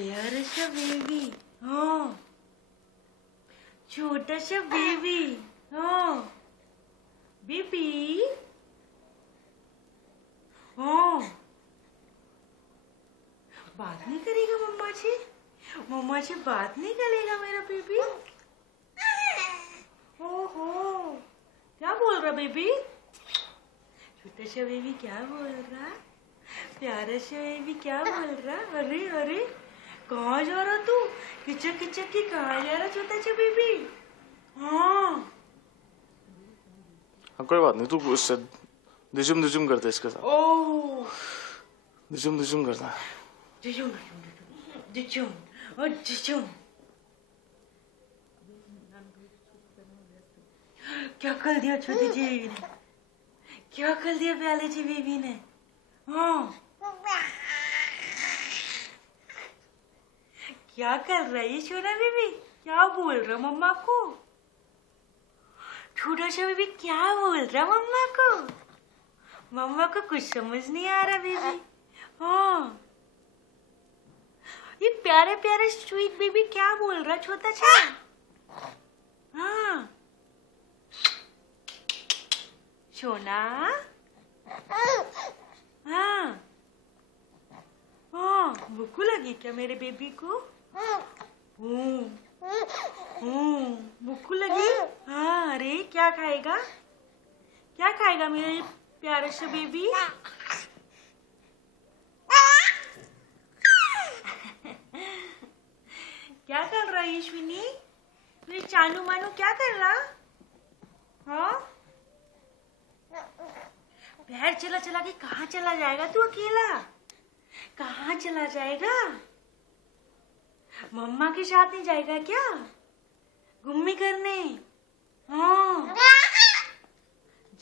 प्यारा सा बेबी, हाँ छोटा सा बेबी, हाँ बेबी, हाँ बात नहीं करेगा मम्मा से? मम्मा से बात नहीं करेगा मेरा बेबी? ओहो, क्या बोल रहा बेबी? छोटा सा बेबी क्या बोल रहा? प्यारा सा बेबी क्या बोल रहा? अरे अरे, कहाँ जा रहा तू? किचक किचक की कहाँ जा रहा छोटा सा बेबी? हाँ कोई बात नहीं, तू उससे दिजुम दिजुम करते इसके साथ। ओह दिजुम दिजुम करता। दिजुम दिजुम और दिजुम। क्या कर दिया छोटी सी बेबी ने? क्या कर दिया प्याले सी बेबी ने? हाँ क्या कर रहा है ये छोटा बेबी? क्या बोल रहा मम्मा को? छोटा सा बेबी क्या बोल रहा मम्मा को? मम्मा को कुछ समझ नहीं आ रहा बेबी। हाँ ये प्यारे प्यारे स्वीट बेबी क्या बोल रहा छोटा सा? हाँ सोना, हाँ हाँ भूख लगी क्या मेरे बेबी को? भूख लगी? हाँ अरे क्या खाएगा? क्या खाएगा मेरे प्यारे से बेबी? क्या कर रहा है यशविनी? मेरे चानू मानू क्या कर रहा? हाँ पैर चला चला के कहाँ चला जाएगा तू अकेला? कहाँ चला जाएगा? मम्मा के साथ नहीं जाएगा क्या घूमने करने? हाँ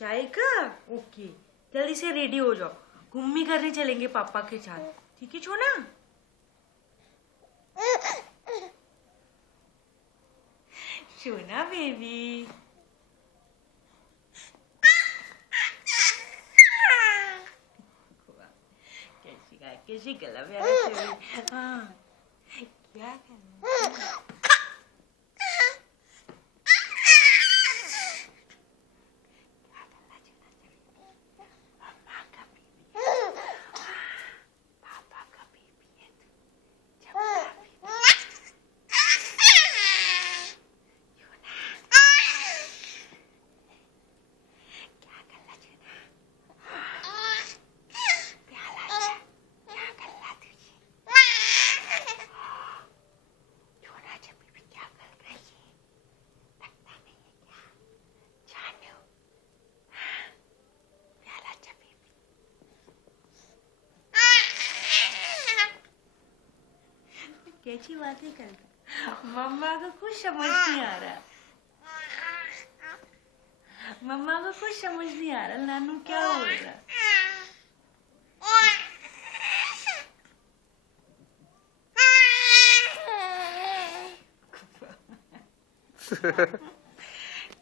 जाएगा? ओके जल्दी से रेडी हो जाओ, घूमने करने चलेंगे पापा के साथ, ठीक है छोना? सोना बेबी कैसी गला प्यारा बेबी। हाँ क्या करना? कैसी बातें कर रहा? मम्मा को कुछ समझ नहीं आ रहा। मम्मा को कुछ समझ नहीं आ रहा नानू क्या बोल रहा।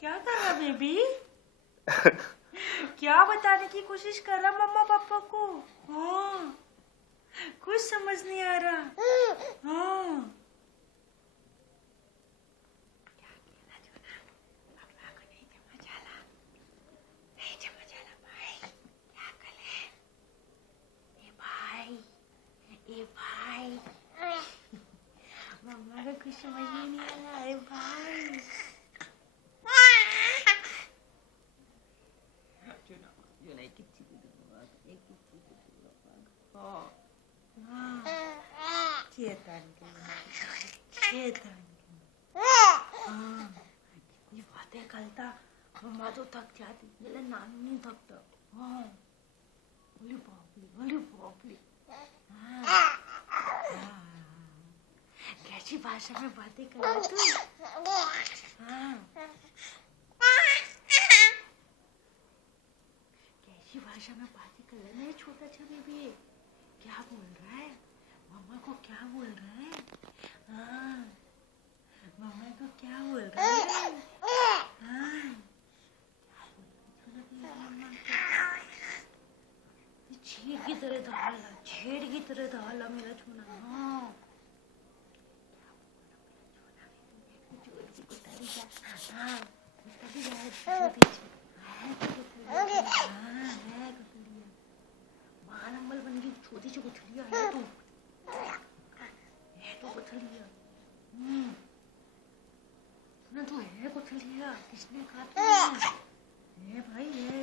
क्या कर रहा बेबी? क्या बताने की कोशिश कर रहा मम्मा पापा को? हाँ कुछ समझ नहीं आ रहा। हाँ मम्मा को कुछ समझ में नहीं आ रहा है भाई। कितनी बातें करता, मम्मा तो थक जाती, मेरा नानू नहीं थकता। हाँ अरे बाप रे। कैसी भाषा में बातें कर रहा तू? हाँ कैसी भाषा में बातें कर रहा है मेरा छोटा सा बेबी? क्या बोल रहा है? मम्मा को क्या बोल रहा है? हाँ मम्मा को क्या बोल रहा है? हाँ छेड़ की तरह दहाड़ा मेरा छोना। हाँ हाँ तभी है छोटी सी है तो गुठलिया हाँ है गुठलिया महानंबल बन गई छोटी सी गुठलिया है तो गुठलिया ना तो है गुठलिया किसने कहा है भाई है